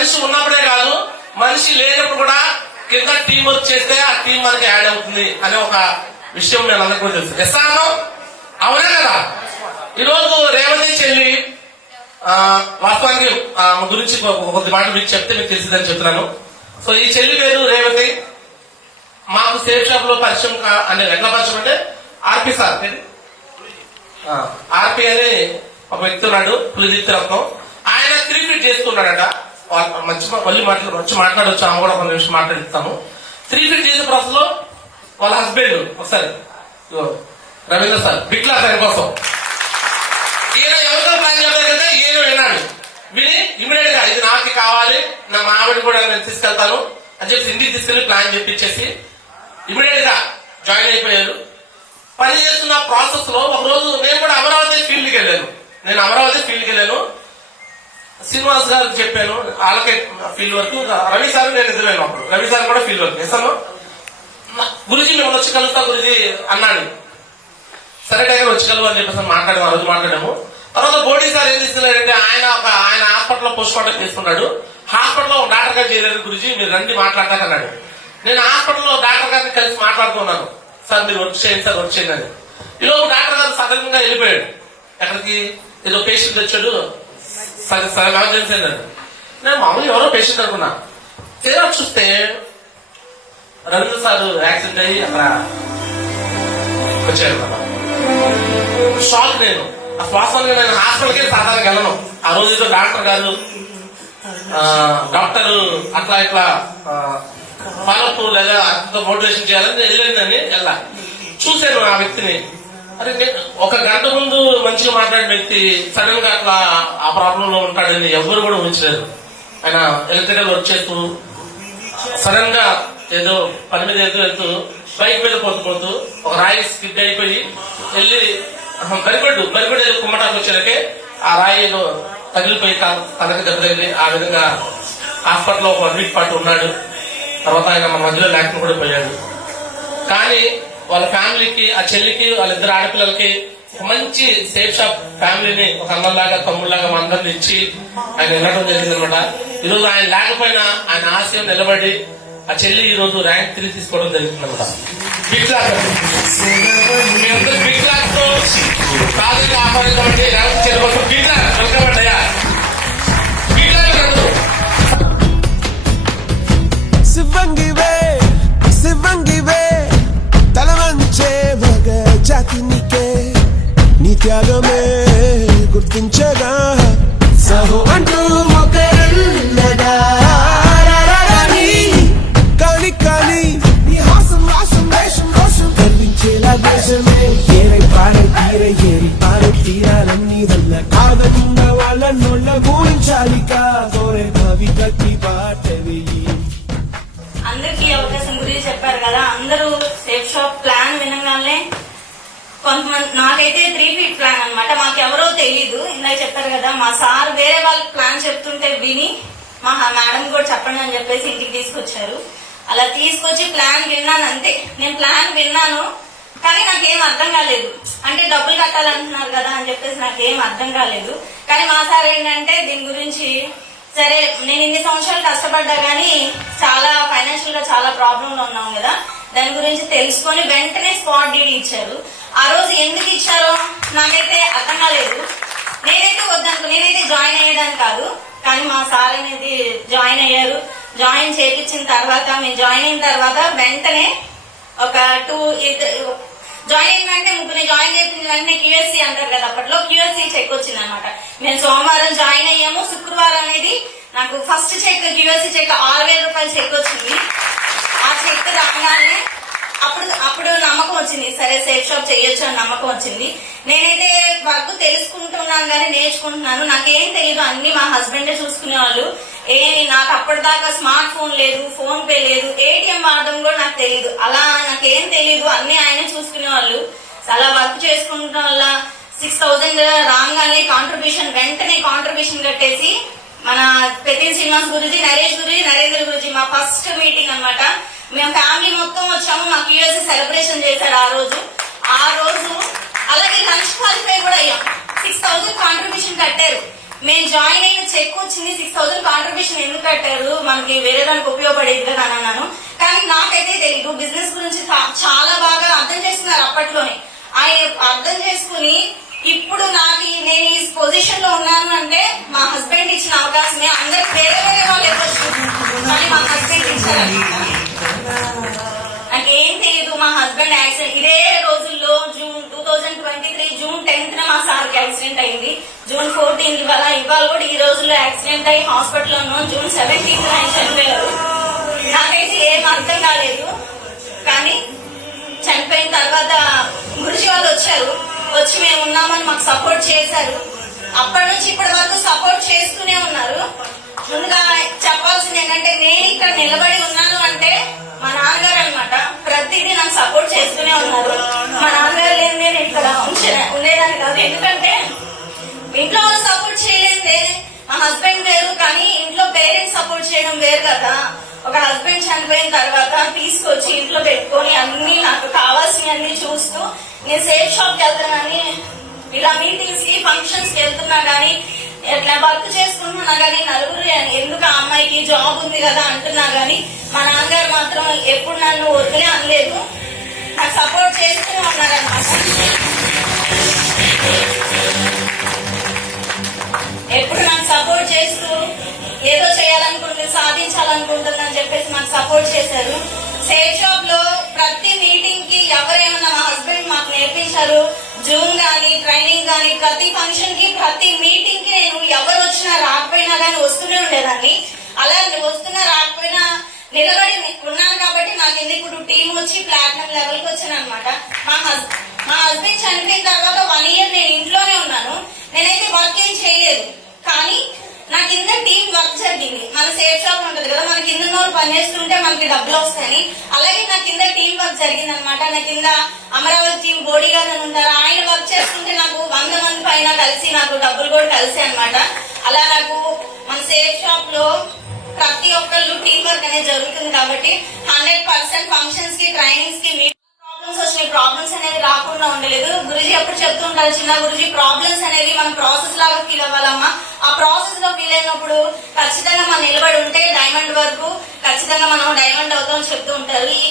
మనిషి ఉన్నప్పుడే కాదు, మనిషి లేనప్పుడు కూడా కింద టీం వర్క్ చేస్తే ఆ టీం మనకి యాడ్ అవుతుంది అనే ఒక విషయం నేను అందరికీ కూడా తెలుసు. ఎస్ఆర్నో అవునే కదా. ఈరోజు రేవతి చెల్లి వాస్తవానికి గురించి కొద్ది మాట మీకు చెప్తే మీకు తెలిసిందని చెప్తున్నాను. సో ఈ చెల్లి పేరు రేవతి. మాకు సేఫ్ షాప్ లో పరిచయం అంటే ఎట్లా పరిచయం అంటే ఆర్పి సార్ ఆర్పి అని ఒక వ్యక్తి ఉన్నాడు, పులిదిత్తి రత్నం. ఆయన 3 ఫీట్ చేసుకున్నాడట. మళ్ళీ వచ్చి మాట్లాడవచ్చు, ఆమె కూడా ఒక నిమిషం మాట్లాడిస్తాము. 3 ఫీట్ చేసే ప్రాసెస్ లో వాళ్ళ హస్బెండ్ ఒకసారి రవీంద్ర సార్ బిగ్ క్లాస్ ఆయన కోసం ఈయన ఎవరితో ప్లాన్ చేద్దాం ఈయన విన్నాడు. విని ఇమీడియట్ గా ఇది నాకు కావాలి, నా మావిడ కూడా నేను తీసుకెళ్తాను అని చెప్పి ఇంటికి తీసుకెళ్లి ప్లాన్ చెప్పించేసి ఇమీడియట్ గా జాయిన్ అయిపోయారు. పని చేస్తున్న ప్రాసెస్ లో ఒక రోజు నేను కూడా అమరావతి ఫీల్డ్కి వెళ్ళాను. శ్రీనివాస్ గారికి చెప్పాను వాళ్ళకే ఫీల్డ్ వర్క్. రవి సార్ నేను ఎదురైనా అప్పుడు రవి సార్ కూడా ఫీల్డ్ వర్క్ చేస్తాను. గురుజీ మిమ్మల్ని వచ్చి కలుస్తా గురుజీ అన్నాడు. సరే టైగర్ వచ్చి కలువు అని చెప్పేసి మాట్లాడాము. ఆ రోజు మాట్లాడాము. తర్వాత బోడీ సార్ ఏం తీసుకున్నారంటే ఆయన హాస్పిటల్లో పోస్ట్ మార్టం చేసుకున్నాడు. హాస్పిటల్లో డాక్టర్ గారు చేయలేదు గురుజీ, మీరు రండి మాట్లాడతాకన్నాడు. నేను హాస్పిటల్లో డాక్టర్ గారిని కలిసి మాట్లాడుతున్నాను. సార్ మీరు వర్క్ చేయండి సార్, వర్క్ చేయండి అని. ఈలోపు డాక్టర్ గారు సడన్ గా వెళ్ళిపోయాడు. ఎక్కడికి ఏదో పేషెంట్ వచ్చాడు, సగం ఎమర్జెన్సీ అన్నాడు. నేను మామూలు ఎవరో పేషెంట్ అనుకున్నా. తీరా చూస్తే రవీంద్ర సార్ యాక్సిడెంట్ అయ్యి అక్కడ వచ్చాడు. షాక్. నేను ఆ శ్వాసంగా నేను హాస్పిటల్కే సాధారణంగా వెళ్ళను. ఆ రోజు ఏదో డాక్టర్ గారు అట్లా ఇట్లా ఫాలోఅప్ లేదా మోటివేషన్ చేయాలని వెళ్ళిందని వెళ్ళా. చూశాను ఆ వ్యక్తిని. అరే ఒక గంట ముందు మంచిగా మాట్లాడిన వ్యక్తి సడన్ గా అట్లా ఆ ప్రాబ్లం లో ఉంటాడని ఎవరు కూడా ఊహించలేదు. ఆయన ఎలక్ట్రికల్ వర్క్ చేస్తూ సడన్ గా ఏదో పని మీద వెళ్తూ బైక్ మీద పోతూ ఒక రాయి స్కిడ్ అయిపోయి వెళ్ళి బరిపడ్డు ఏదో కుమ్మటానికి వచ్చేలకే ఆ రాయి ఏదో తగిలిపోయి తనకి దెబ్బ తగిలి ఆ విధంగా హాస్పిటల్లో ఒక 1 వీక్ పాటు ఉన్నాడు. తర్వాత ఆయన మన మధ్యలో లేకుండా కూడా పోయాడు. కానీ వాళ్ళ ఫ్యామిలీకి, ఆ చెల్లికి, వాళ్ళిద్దరు ఆడపిల్లలకి ఒక మంచి సేఫ్ షాప్ ఫ్యామిలీని ఒక అన్నలాగా తమ్ముళ్లాగా మనందరిని ఇచ్చి ఆయన వెళ్ళడం జరిగింది అనమాట. ఈరోజు ఆయన లేకపోయినా ఆయన ఆశయం నిలబడి ఆ చెల్లి ఈ రోజు ర్యాంక్ 3 తీసుకోవడం జరుగుతుంది అనమాట. బిగ్ క్లాస్ బిగ్ క్లాస్ తో కాలేజీ ఆహ్వానించబడి ర్యాంక్ చెల్లి కోసం బిగ్ క్లాస్ వెల్కమ్ అయ్యా. బిగ్ క్లాస్ శివంగివే తలవంచే మగ జాతినికే నీ త్యాగమే గుర్తించగా సహో అంటూ మొక్కరున్నదా కానీ నీ హాసం రాసం వేషం రోషం గర్వించేలా దేశమే ఏరై పారై తీరై ఏరి పారై తీరాలన్నీ వల్ల కాదనున్న వాళ్ళ నోళ్ళ గూడించాలిక కోరే భవి గట్టి బాట వెయ్యి. అందరికీ అవకాశం గురించి చెప్పారు కదా. అందరూ సేఫ్ షాప్ ప్లాన్ వినగానే కొంతమంది, నాకైతే 3 ఫీట్ ప్లాన్ అనమాట. మాకెవరో తెలీదు. ఇందాక చెప్పారు కదా, మా సార్ వేరే వాళ్ళకి ప్లాన్ చెప్తుంటే విని మా మేడం కూడా చెప్పండి అని చెప్పేసి ఇంటికి తీసుకొచ్చారు. అలా తీసుకొచ్చి ప్లాన్ విన్నాను అంతే. నేను ప్లాన్ విన్నాను కానీ నాకేం అర్థం కాలేదు. అంటే డబ్బులు కట్టాలంటున్నారు కదా అని చెప్పేసి నాకేం అర్థం కాలేదు. కానీ మా సార్ ఏంటంటే దీని గురించి సరే నేను ఇన్ని సంవత్సరాలు కష్టపడ్డా కానీ చాలా ఫైనాన్షియల్ గా చాలా ప్రాబ్లమ్ లో ఉన్నాం కదా, దాని గురించి తెలుసుకొని వెంటనే స్పాట్ డీడీ ఇచ్చారు. ఆ రోజు ఎందుకు ఇచ్చారో నాకైతే అర్థం కాలేదు. నేనైతే జాయిన్ అయ్యేదాన్ని కాదు, కానీ మా సార్ అనేది జాయిన్ అయ్యారు. జాయిన్ చేయించిన తర్వాత మేము జాయిన్ అయిన తర్వాత వెంటనే ఒక జాయిన్ అయిందంటే ముగ్గురు జాయిన్ చేసిన వెంటనే QSC అంటారు కదా, అప్పట్లో QSC చెక్ వచ్చింది అనమాట. మేము సోమవారం జాయిన్ అయ్యాము. శుక్రవారం అనేది నాకు ఫస్ట్ చెక్ QSC చెక్ 6,000 రూపాయలు చెక్ వచ్చింది. ఆ చెక్ రాగానే అప్పుడు నమ్మకం వచ్చింది, సరే సేఫ్ షాప్ చేయొచ్చు అని నమ్మకం వచ్చింది. నేనైతే వర్క్ తెలుసుకుంటున్నాను కానీ నేర్చుకుంటున్నాను. నాకేం తెలియదు, అన్ని మా హస్బెండే చూసుకునేవాళ్ళు. నాకు అప్పటిదాకా స్మార్ట్ ఫోన్ లేదు, ఫోన్ పే లేదు, ATM వాడడం కూడా నాకు తెలియదు. అలా నాకేం తెలియదు, అన్ని ఆయనే చూసుకునేవాళ్ళు. అలా వర్క్ చేసుకుంటడం వల్ల 6,000 రాగానే వెంటనే కాంట్రిబ్యూషన్ కట్టేసి మన పెతిన్ శ్రీనివాస్ గురుజీ, నరేష్ గురుజీ, నరేంద్ర గురుజీ మా ఫస్ట్ మీటింగ్ అనమాట. మేము ఫ్యామిలీ మొత్తం వచ్చాము. మా QSC సెలబ్రేషన్ చేశారు ఆ రోజు. అలాగే లంచ్ క్వాలిఫై కూడా అయ్యాం. 6,000 కాంట్రిబ్యూషన్ కట్టారు. మేము జాయిన్ అయిన చెక్ వచ్చింది 6,000 కాంట్రిబ్యూషన్ ఎందుకు కట్టారు, మనకి వేరే దానికి ఉపయోగపడేది కదా అని అన్నాను. కానీ నాకైతే తెలియదు, బిజినెస్ గురించి చాలా బాగా అర్థం చేస్తున్నారు అప్పట్లోనే. ఆయన అర్థం చేసుకుని ఇప్పుడు నేను ఈ పొజిషన్ లో ఉన్నాను అంటే మా హస్బెండ్ ఇచ్చిన అవకాశమే. అందరికి వేరే వేరే వాళ్ళు ఇవ్వచ్చు, కానీ మా హస్బెండ్ ఇచ్చారనమాట. నాకేం తెలియదు. మా హస్బెండ్ యాక్సిడెంట్ ఇదే రోజుల్లో జూన్ 2023 జూన్ 10th మా సార్కి యాక్సిడెంట్ అయింది. జూన్ 14 ఇవాళ కూడా ఈ రోజుల్లో యాక్సిడెంట్ అయ్యి హాస్పిటల్లో ఉన్నాం. జూన్ 17 ఆయన చనిపోయారు. నాకైతే ఏం అర్థం కాలేదు. కానీ చనిపోయిన తర్వాత గురుజీ వాళ్ళు వచ్చి మేము ఉన్నామని మాకు సపోర్ట్ చేశారు. అప్పటి నుంచి ఇప్పటి వరకు సపోర్ట్ చేస్తూనే ఉన్నారు. ముందుగా చెప్పాల్సింది ఏంటంటే, నేను ఇక్కడ నిలబడి ఉన్నాను అంటే మా నాన్నగారు అనమాట. ప్రతిదీ నాకు సపోర్ట్ చేస్తూనే ఉన్నారు. మా నాన్నగారు లేని నేను ఇక్కడ ఉండేదాన్ని కాదు. ఎందుకంటే ఇంట్లో వాళ్ళు సపోర్ట్ చేయలేదే. మా హస్బెండ్ వేరు, కానీ ఇంట్లో పేరెంట్స్ సపోర్ట్ చేయడం వేరు కదా. ఒక హస్బెండ్ చనిపోయిన తర్వాత తీసుకొచ్చి ఇంట్లో పెట్టుకొని అన్ని నాకు కావాల్సినవన్నీ చూస్తూ, నేను సేఫ్ షాప్ కి వెళ్తున్నాను, ఇలా మీటింగ్స్ కి ఫంక్షన్స్ కి వెళ్తున్నా గానీ, ఎట్లా వర్క్ చేసుకుంటున్నా గానీ, నలుగురు ఎందుకు ఆ అమ్మాయికి జాబ్ ఉంది కదా అంటున్నా గానీ, మా నాన్నగారు మాత్రం ఎప్పుడు నన్ను వదిలే అనలేదు. నాకు సపోర్ట్ చేస్తూనే ఉన్నారన్నమాట. ఎప్పుడు నాకు సపోర్ట్ చేస్తూ ఏదో చేయాలనుకుంటుంది, సాధించాలనుకుంటుందని చెప్పేసి నాకు సపోర్ట్ చేశారు. సేఫ్ షాప్ లో ప్రతి మీటింగ్ కి ఎవరేమన్నా మా హస్బెండ్ మాకు నేర్పించారు. జూమ్ గానీ, ట్రైనింగ్ గానీ, ప్రతి ఫంక్షన్ కి, ప్రతి మీటింగ్ కి నేను ఎవరు వచ్చినా రాకపోయినా గానీ వస్తూనే ఉండేదాన్ని. అలా వస్తున్నా రాకపోయినా నిలబడి ఉన్నాను కాబట్టి నాకు ఇప్పుడు టీం వచ్చి ప్లాటినం లెవెల్ కి వచ్చాను అనమాట. మా హస్బెండ్ చనిపోయిన తర్వాత 1 year నేను ఇంట్లోనే ఉన్నాను. నేనైతే వర్క్ ఏం చేయలేదు, కానీ నా కింద టీం వర్క్ జరిగింది. మన సేఫ్ షాప్ ఉంటది కదా, మన కింద వాళ్ళు పనిచేస్తుంటే మనకి డబ్బులు వస్తాయని. అలాగే నా కింద టీం వర్క్ జరిగింది అనమాట. నా కింద అమరావతి టీం బోడీ గారు అని ఉంటారు. ఆయన వర్క్ చేస్తుంటే నాకు 100 మంది పైన కలిసి నాకు డబ్బులు కూడా కలిసి అనమాట. అలా నాకు మన సేఫ్ షాప్ లో ప్రతి ఒక్కళ్ళు టీం వర్క్ అనేది జరుగుతుంది కాబట్టి 100% ఫంక్షన్స్ కి, ట్రైనింగ్స్ కి ప్రాబ్లమ్స్ వచ్చినాయి. ప్రాబ్లమ్స్ అనేవి రాకుండా ఉండలేదు. గురుజీ ఎప్పుడు చెప్తుంటారు, చిన్న గురుజీ, ప్రాబ్లమ్స్ అనేవి మనం ప్రాసెస్ లాగా ఫీల్ అవ్వాలమ్మా. ఆ ప్రాసెస్ లో ఫీల్ అయినప్పుడు ఖచ్చితంగా మనం నిలబడి ఉంటే డైమండ్ వరకు ఖచ్చితంగా మనం డైమండ్ అవుతాం చెప్తూ ఉంటారు. ఈ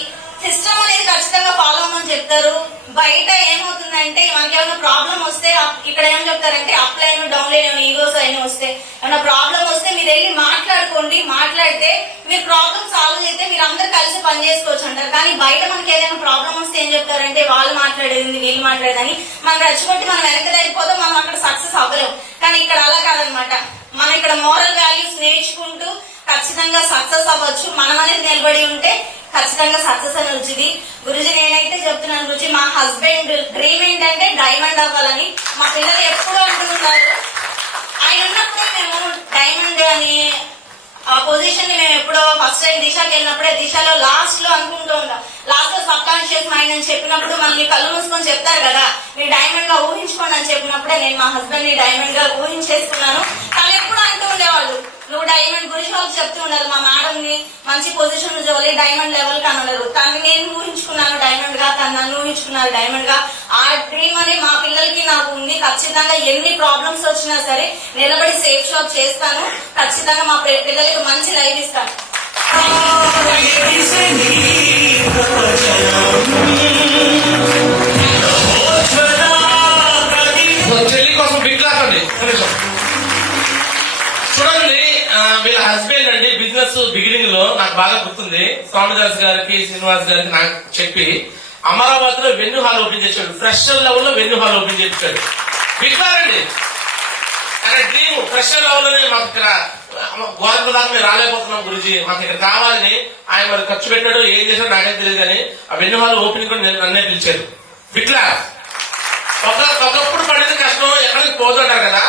సిస్టమ్ అనేది ఖచ్చితంగా ఫాలో అవ్వమని చెప్తారు. బయట ఏమవుతుందంటే మనకి ఏమైనా ప్రాబ్లం వస్తే ఇక్కడ ఏం చెప్తారంటే up line, down line, egos అయినా వస్తే ఏమైనా ప్రాబ్లం వస్తే మీరు వెళ్ళి మాట్లాడుకోండి. మాట్లాడితే మీరు ప్రాబ్లం సాల్వ్ అయితే మీరు అందరు కలిసి పని చేసుకోవచ్చు అంటారు. కానీ బయట మనకి ఏదైనా ప్రాబ్లం వస్తే ఏం చెప్తారంటే వాళ్ళు మాట్లాడేది, వీళ్ళు మాట్లాడేదని మనం రెచ్చగొట్టి మనం వెనక్కి తగ్గిపోతాం, మనం అక్కడ సక్సెస్ అవ్వలేం. కానీ ఇక్కడ అలా కాదనమాట. మనం ఇక్కడ మోరల్ వాల్యూస్ నేర్చుకుంటూ ఖచ్చితంగా సక్సెస్ అవ్వచ్చు. మనం అనేది నిలబడి ఉంటే ఖచ్చితంగా సక్సెస్ అని వచ్చింది. గురుజీ నేనైతే చెప్తున్నాను, గురుజీ మా హస్బెండ్ డ్రీమ్ ఏంటంటే డైమండ్ అవ్వాలని. మా పిల్లలు ఎప్పుడూ అంటున్నారు. ఆయన ఉన్నప్పుడే మేము డైమండ్ అని ఆ పొజిషన్ ని మేము ఎప్పుడో ఫస్ట్ టైం దిశకి వెళ్ళినప్పుడే, దిశలో లాస్ట్ లో అనుకుంటూ ఉంటాం. లాస్ట్ లో సబ్ కాన్షియస్ మైండ్ అని చెప్పినప్పుడు మనల్ని కళ్ళు మూసుకొని చెప్తారు కదా, మీరు డైమండ్ గా ఊహించుకోండి అని చెప్పినప్పుడే నేను మా హస్బెండ్ ని డైమండ్ గా ఊహించేసుకున్నాను. కానీ ఎప్పుడు అంటూ ఉండేవాళ్ళు, నువ్వు డైమండ్ గురించి వాళ్ళు చెప్తూ ఉండాలి. మా మేడం ని మంచి పొజిషన్ నుంచి వెళ్ళి డైమండ్ లెవెల్ కనలేదు. తను నేను ఊహించుకున్నాను డైమండ్ గా, తను నన్ను ఊహించుకున్నారు డైమండ్ గా. ఆ డ్రీమ్ అని మా పిల్లలకి నాకు ఉంది. ఖచ్చితంగా ఎన్ని ప్రాబ్లమ్స్ వచ్చినా సరే నిలబడి సేఫ్ షాప్ చేస్తాను. ఖచ్చితంగా మా పిల్లలకి మంచి లైఫ్ ఇస్తాను. చెల్లి కోసం బిగ్ లాకండి చూడండి. వీళ్ళ హస్బెండ్ అండి బిజినెస్ బిగినింగ్ లో నాకు బాగా గుర్తుంది. స్వామిదాస్ గారికి, శ్రీనివాస్ గారికి నాకు చెప్పి అమరావతిలో వెన్యూ హాల్ ఓపెన్ చేశాడు. ఫ్రెషర్ లెవెల్ లో వెన్యూ హాల్ ఓపెన్ చేశాడు. బిగ్గారండి ఆయన డ్రీమ్. ఫ్రెషర్ లెవెల్ లోనే మాకు ఇక్కడ గోదావరి దాకా మేము రాలేకపోతున్నాం గురుజీ, మాకు ఇక్కడ కావాలని ఆయన మరి ఖర్చు పెట్టాడు. ఏం చేశాడో నాకే తెలియదు, కానీ ఆ వెన్యూ హాల్ ఓపెనింగ్ కూడా నన్నే పిలిచారు. బిగ్లా ఒకప్పుడు పడింది కష్టం ఎక్కడికి పోతుంటారు కదా,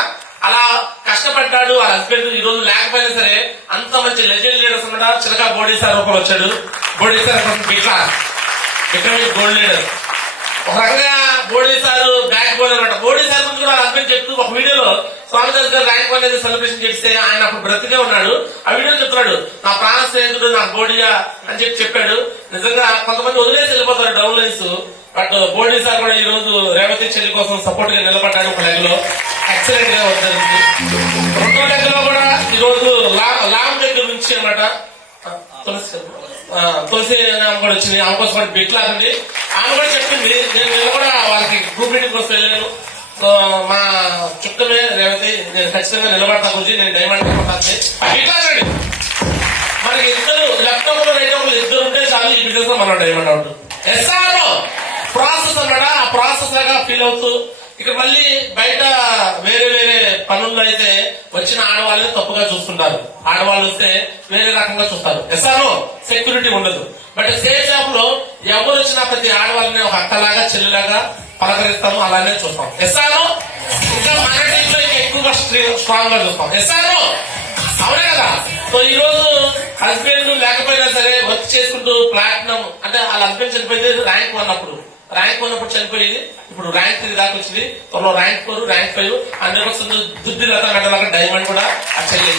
అలా కష్టపడ్డాడు. ఆ హస్బెండ్ ఈ రోజు లేకపోయినా సరే అంత మంచి లెజెండ్ లీడర్స్ ఉన్నారు. చిలక బోడీ సార్ ఒకరు వచ్చాడు. బోడీ సార్ బిగ్లా గోల్డ్ లీడర్. ఒక రకంగా బోడీ సార్ బ్యాక్ బోర్డ్ అనమాట. బోడీ సార్ గురించి కూడా హస్బెండ్ చెప్తూ ఒక వీడియోలో స్వామిదాస్ గారు ర్యాంక్ అనేది సెలబ్రేషన్ చేస్తే ఆయన అప్పుడు బ్రతికే ఉన్నాడు. ఆ వీడియో చెప్తున్నాడు, నా ప్రాణ స్నేహితుడు నాకు బోడియా అని చెప్పాడు. నిజంగా కొంతమంది వదిలేసి వెళ్ళిపోతారు down lines. But body sir కూడా ఈ రోజు రేవతి చెల్లి కోసం సపోర్ట్ గా నిలబడ్డాడు. ఒక లెగ్ లో ఎక్సలెంట్ గా వచ్చింది. వచ్చిందట తులసి అనే ఆమె కూడా వచ్చింది. ఆమె కోసం కూడా బిట్లాదండి. ఆమె కూడా చెప్పింది. నేను కూడా వాళ్ళకి గ్రూప్ మీటింగ్ కోసం వెళ్ళాను. సో మా చుట్టమే రేవతి నేను ఖచ్చితంగా నిలబడతా గురించి నేను డైమండ్ కొట్టాలి బిట్లాదండి. మనకి ఇద్దరు లెఫ్ట్ ఓవర్ రైట్ ఓవర్ ఇద్దరు ఉంటే చాలు ఈ బిజినెస్ లో మనం డైమండ్ అవుతుంది. ఎస్ఆర్ ప్రాసెస్ అన్నాడా ఆ ప్రాసెస్ లాగా ఫీల్ అవుతూ ఇక మళ్ళీ బయట వేరే వేరే పనుల్లో అయితే వచ్చిన ఆడవాళ్ళని తప్పుగా చూస్తుంటారు. ఆడవాళ్ళు వస్తే వేరే రకంగా చూస్తారు. ఎస్ఆర్ సెక్యూరిటీ ఉండదు. బట్ సేఫ్ షాప్ లో ఎవరు వచ్చినా ప్రతి ఆడవాళ్ళని ఒక అక్కలాగా చెల్లిలాగా పలకరిస్తాము, అలానే చూస్తాం. ఎస్ఆర్ ఇంకా మన టీంలో ఇంకా ఎక్కువగా స్ట్రాంగ్ గా చూస్తాం. ఎస్ఆర్ అవునే కదా. సో ఈ రోజు హస్బెండ్ లేకపోయినా సరే వర్క్ చేసుకుంటూ ప్లాటినం అంటే వాళ్ళ హస్బెండ్ చనిపోయింది ర్యాంక్ 1 అప్పుడు. ర్యాంక్ 1 అప్పుడు చనిపోయింది. ఇప్పుడు ర్యాంక్ 3 దాకా వచ్చింది. త్వరలో ర్యాంక్ 4 ర్యాంక్ 5 అందరికొస్తుంది. దుద్ది లత మెడలాగా డైమండ్ కూడా ఆ చెల్లి